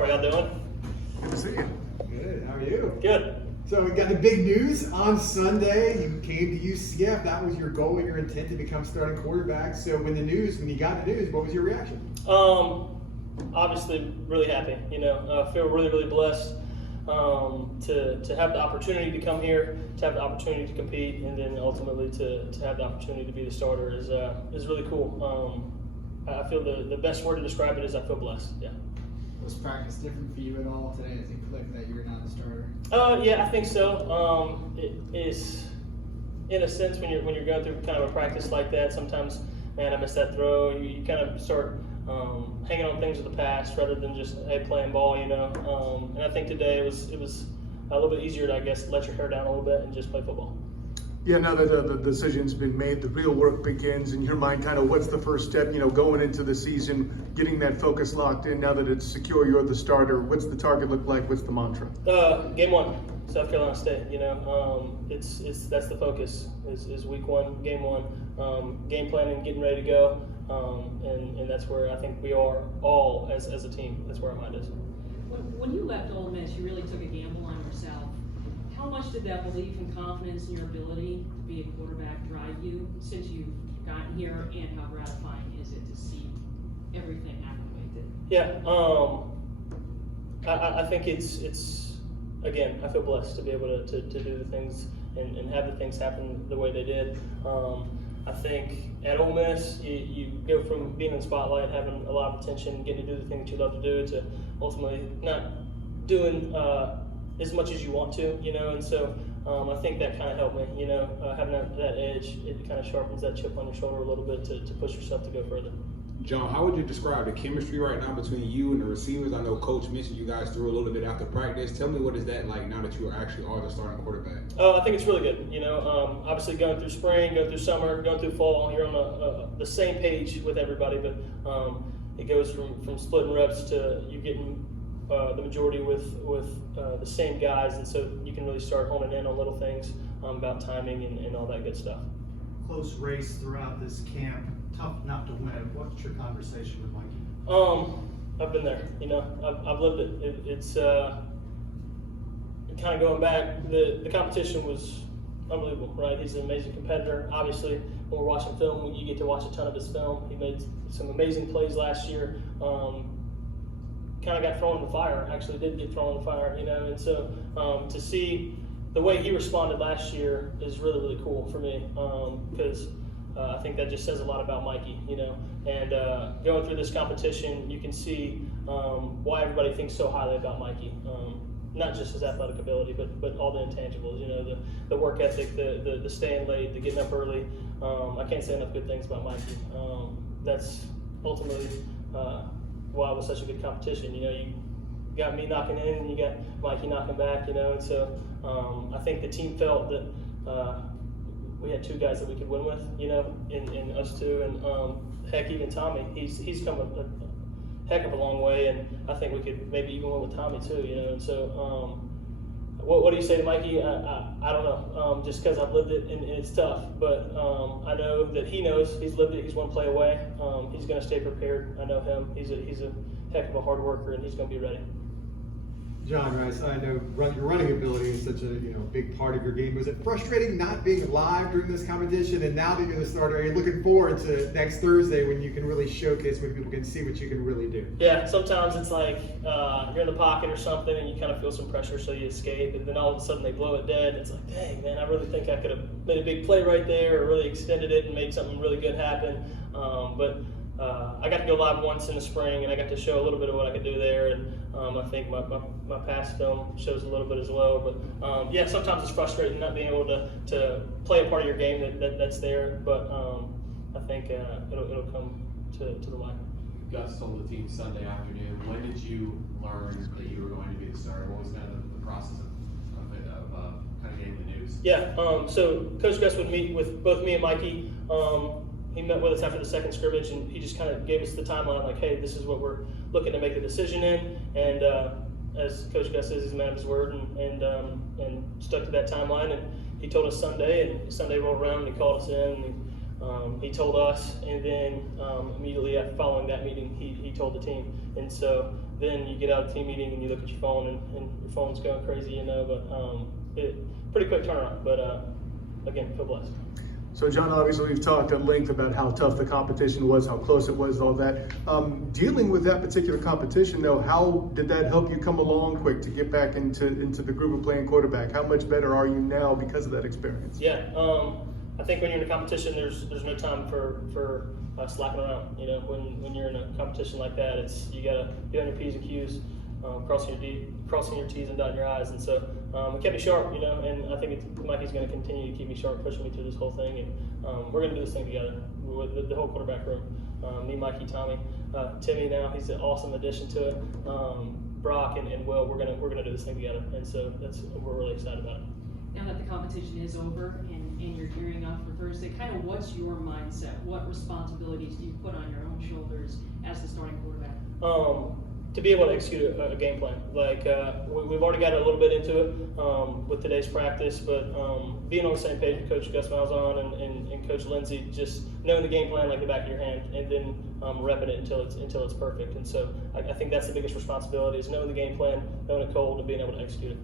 How are y'all doing? Good to see you. Good. How are you? Good. So we got the big news on Sunday. You came to UCF. That was your goal and your intent to become starting quarterback. So when you got the news, what was your reaction? Obviously, really happy. I feel really blessed to have the opportunity to come here, to have the opportunity to compete, and then ultimately to have the opportunity to be the starter is really cool. I feel the best word to describe it is I feel blessed. Yeah. Was practice different for you at all today as it clicked that you're not the starter? Yeah, I think so. It is, in a sense, when you're going through kind of a practice like that, sometimes, man, I missed that throw. You kind of start hanging on things of the past rather than just playing ball, And I think today it was a little bit easier to, I guess, let your hair down a little bit and just play football. Yeah, now that the decision's been made, the real work begins. In your mind, kind of what's the first step, going into the season, getting that focus locked in now that it's secure, you're the starter. What's the target look like? What's the mantra? Game 1, South Carolina State, that's the focus is week 1, game 1, game planning, getting ready to go. And that's where I think we are all as a team. That's where our mind is. When you left Ole Miss, you really took a gamble on yourself. How much did that belief and confidence in your ability to be a quarterback drive you since you've gotten here, and how gratifying is it to see everything happen the way it did? Yeah, I think it's again, I feel blessed to be able to do the things and have the things happen the way they did. I think at Ole Miss, you go from being in the spotlight, having a lot of attention, getting to do the things you love to do, to ultimately not doing as much as you want to, and so I think that kind of helped me, having that edge, it kind of sharpens that chip on your shoulder a little bit to push yourself to go further. John, how would you describe the chemistry right now between you and the receivers? I know Coach mentioned you guys threw a little bit after practice. Tell me, what is that like now that you actually are the starting quarterback? I think it's really good. Obviously going through spring, going through summer, going through fall, you're on the same page with everybody, but it goes from splitting reps to you getting the majority with the same guys, and so you can really start honing in on little things about timing and all that good stuff. Close race throughout this camp, tough not to win. What's your conversation with Mikey? I've been there, I've lived it. It's kind of going back, the competition was unbelievable, right? He's an amazing competitor. Obviously, when we're watching film, you get to watch a ton of his film. He made some amazing plays last year. Kind of got thrown in the fire, actually did get thrown in the fire, and so to see the way he responded last year is really cool for me, because I think that just says a lot about Mikey, and going through this competition, you can see why everybody thinks so highly about Mikey, not just his athletic ability, but all the intangibles, the work ethic, the staying late, the getting up early. I can't say enough good things about Mikey. That's ultimately why it was such a good competition. You got me knocking in, and you got Mikey knocking back, and so I think the team felt that we had two guys that we could win with, in us two, and heck, even Tommy, he's come a heck of a long way, and I think we could maybe even win with Tommy too, and so what do you say to Mikey? I don't know, just because I've lived it and it's tough, but I know that he knows, he's lived it, he's one play away, he's going to stay prepared. I know him, he's a heck of a hard worker, and he's going to be ready. John, Rhys, I know your running ability is such a big part of your game. Was it frustrating not being live during this competition, and now that you're the starter, are you looking forward to next Thursday when you can really showcase, when people can see what you can really do? Yeah, sometimes it's like you're in the pocket or something and you kind of feel some pressure, so you escape, and then all of a sudden they blow it dead. It's like, dang, man, I really think I could have made a big play right there, or really extended it and made something really good happen. But I got to go live once in the spring, and I got to show a little bit of what I could do there, and I think my past film shows a little bit as well. But yeah, sometimes it's frustrating not being able to play a part of your game that's there, but I think it'll come to the light. Gus told the team Sunday afternoon. When did you learn that you were going to be the starter? What was kind of the process of kind of getting the news? Yeah, so Coach Gus would meet with both me and Mikey. He met with us after the second scrimmage, and he just kind of gave us the timeline, like, hey, this is what we're looking to make the decision in. And as Coach Gus says, he's a man of his word, and stuck to that timeline. And he told us Sunday, and Sunday rolled around, and he called us in, and He told us, and then immediately after following that meeting, he told the team. And so then you get out of the team meeting and you look at your phone, and your phone's going crazy, you know. But pretty quick turnaround. But again, feel blessed. So John, obviously we've talked at length about how tough the competition was, how close it was, all that. Dealing with that particular competition though, how did that help you come along quick to get back into the groove of playing quarterback? How much better are you now because of that experience? Yeah, I think when you're in a competition, there's no time for slacking around. You know, when you're in a competition like that, you gotta be on your P's and Q's, crossing your T's and dotting your I's, and so it kept me sharp, you know. And I think Mikey's going to continue to keep me sharp, pushing me through this whole thing, and we're going to do this thing together with the whole quarterback room. Me, Mikey, Tommy, Timmy. Now he's an awesome addition to it. Brock and Will. We're gonna do this thing together, and so we're really excited about it. Now that the competition is over and you're gearing up for Thursday, kind of what's your mindset? What responsibilities do you put on your own shoulders as the starting quarterback? To be able to execute a game plan. Like we've already got a little bit into it with today's practice, but being on the same page with Coach Gus Malzahn and Coach Lindsey, just knowing the game plan like the back of your hand, and then repping it until it's perfect. And so I think that's the biggest responsibility, is knowing the game plan, knowing it cold, and being able to execute it.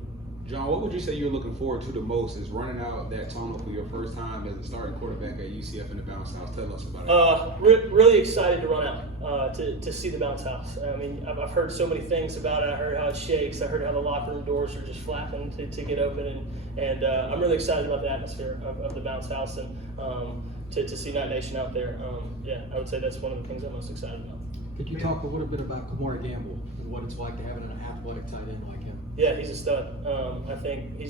John, what would you say you're looking forward to the most is running out that tunnel for your first time as a starting quarterback at UCF in the bounce house? Tell us about it. Really excited to run out to see the bounce house. I mean, I've heard so many things about it. I heard how it shakes. I heard how the locker room doors are just flapping to get open, and I'm really excited about the atmosphere of the bounce house, and to see Night Nation out there. Yeah, I would say that's one of the things I'm most excited about. Could you talk a little bit about Kamari Gamble and what it's like to have an athletic tight end like him? Yeah, he's a stud. I think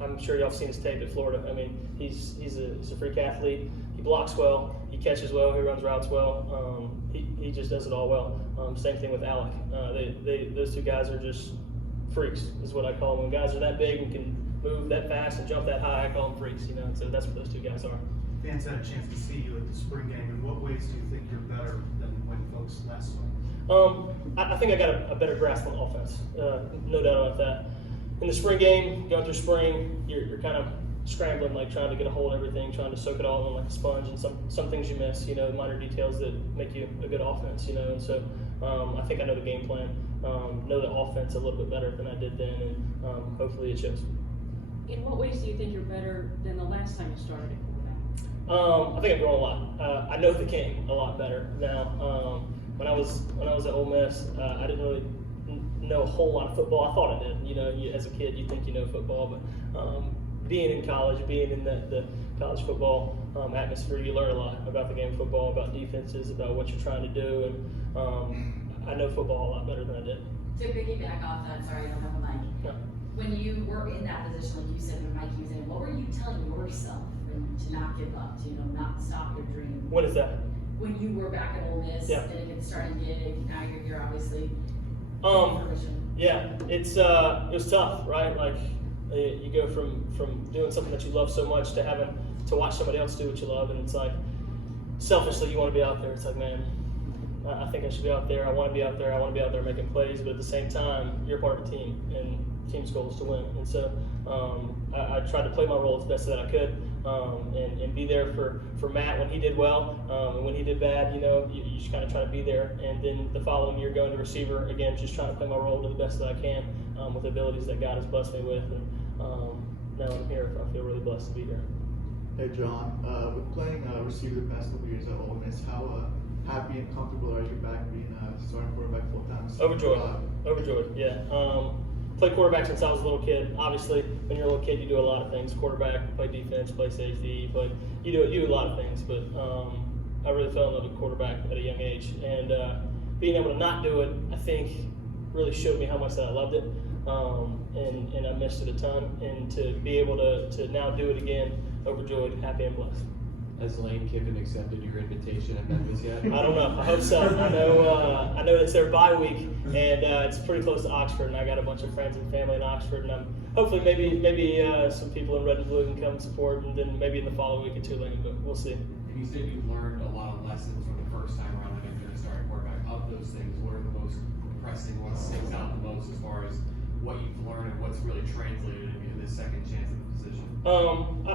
I'm sure y'all have seen his tape at Florida. I mean, he's a freak athlete. He blocks well. He catches well. He runs routes well. He just does it all well. Same thing with Alec. Those two guys are just freaks, is what I call them. When guys are that big and can move that fast and jump that high, I call them freaks. You know, and so that's what those two guys are. Fans had a chance to see you at the spring game. In what ways do you think you're better than when folks last saw you? I think I got a better grasp on offense, no doubt about that. In the spring game, going through spring, you're kind of scrambling, like trying to get a hold of everything, trying to soak it all in like a sponge, and some things you miss, you know, minor details that make you a good offense, you know. And so I think I know the game plan, know the offense a little bit better than I did then, and hopefully it shows. In what ways do you think you're better than the last time you started at quarterback? I think I've grown a lot. I know the game a lot better now. When I was at Ole Miss, I didn't really know a whole lot of football. I thought I did. You know, as a kid, you think you know football, but being in college, being in the college football atmosphere, you learn a lot about the game of football, about defenses, about what you're trying to do, and I know football a lot better than I did. To piggyback off that, sorry, I don't have a mic. Yeah. When you were in that position, like you said, when Mike was in, what were you telling yourself to not give up, to not stop your dream? What is that? When you were back at Ole Miss, Yeah. and get the starting gig, now you're here, obviously. Yeah, it was tough, right? Like you go from doing something that you love so much to having to watch somebody else do what you love, and it's like selfishly you want to be out there. It's like, man, I think I should be out there. I want to be out there. I want to be out there making plays, but at the same time, you're part of the team, and the team's goal is to win. And so I tried to play my role as best that I could, and be there for Matt when he did well, and when he did bad, you just kind of try to be there. And then the following year, going to receiver again, just trying to play my role to the best that I can with the abilities that God has blessed me with. And now I'm here. I feel really blessed to be here. Hey John, with playing receiver the past couple years at Ole Miss, how happy and comfortable are you back being starting quarterback full time? Overjoyed. Yeah. Played quarterback since I was a little kid. Obviously, when you're a little kid, you do a lot of things. Quarterback, play defense, play safety, you do a lot of things. But I really fell in love with quarterback at a young age, and being able to not do it, I think, really showed me how much that I loved it, and I missed it a ton. And to be able to now do it again, overjoyed, happy, and blessed. Has Lane Kiffin accepted your invitation at Memphis yet? I don't know. I hope so. I know it's their bye week, and it's pretty close to Oxford, and I got a bunch of friends and family in Oxford, and I'm hopefully maybe some people in red and blue can come support, and then maybe in the following week in Tulane, but we'll see. And you said you learned a lot of lessons from the first time around when you're a starting quarterback. Of those things, what are the most pressing? What sticks out the most as far as what you've learned and what's really translated in this second chance at the position?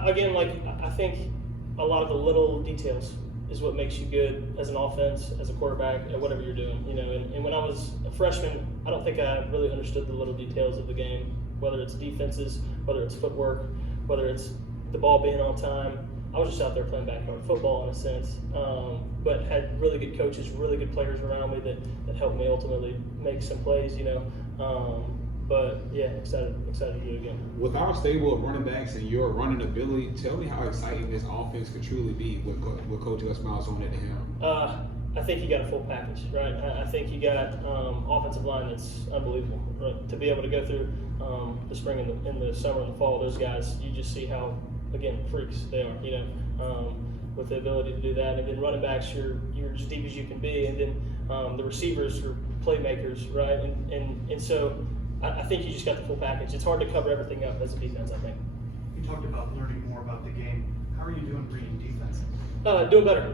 Again, I think a lot of the little details is what makes you good as an offense, as a quarterback, at whatever you're doing. And when I was a freshman, I don't think I really understood the little details of the game, whether it's defenses, whether it's footwork, whether it's the ball being on time. I was just out there playing backyard football in a sense, but had really good coaches, really good players around me that helped me ultimately make some plays. But yeah, excited to do it again. With our stable of running backs and your running ability, tell me how exciting this offense could truly be with Coach Gus Miles on at the helm. I think you got a full package, right? I think you got offensive line that's unbelievable. Right? To be able to go through the spring and the summer and the fall, those guys, you just see how, again, freaks they are. With the ability to do that, and then running backs, you're as deep as you can be, and then the receivers are playmakers, right? And so I think you just got the full package. It's hard to cover everything up as a defense, I think. You talked about learning more about the game. How are you doing reading defense? Doing better,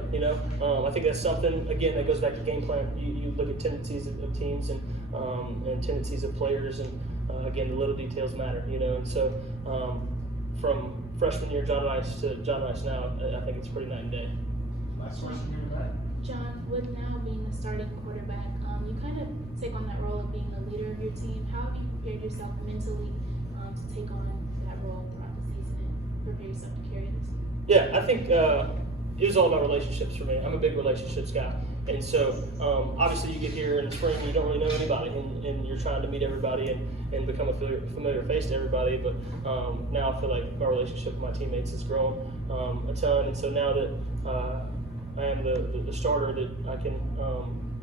I think that's something, again, that goes back to game plan. You look at tendencies of teams and tendencies of players, and again, the little details matter, and so from freshman year John Rhys to John Rhys now, I think it's pretty night and day. Last question here to that. John, with now being the starting quarterback, you kind of take on that role of being the leader of your team. How have you prepared yourself mentally to take on that role throughout the season and prepare yourself to carry this? Yeah, I think it was all about relationships for me. I'm a big relationships guy. And so obviously you get here in the spring and you don't really know anybody, and you're trying to meet everybody and become a familiar face to everybody. But now I feel like my relationship with my teammates has grown a ton. And so now that I am the starter, that I can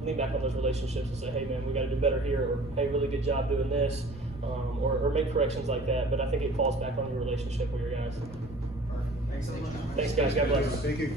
lean back on those relationships and say, hey man, we got to do better here, or hey, really good job doing this, or make corrections like that. But I think it falls back on your relationship with your guys. Perfect. Thanks so much. Thanks guys, God bless. Thank you.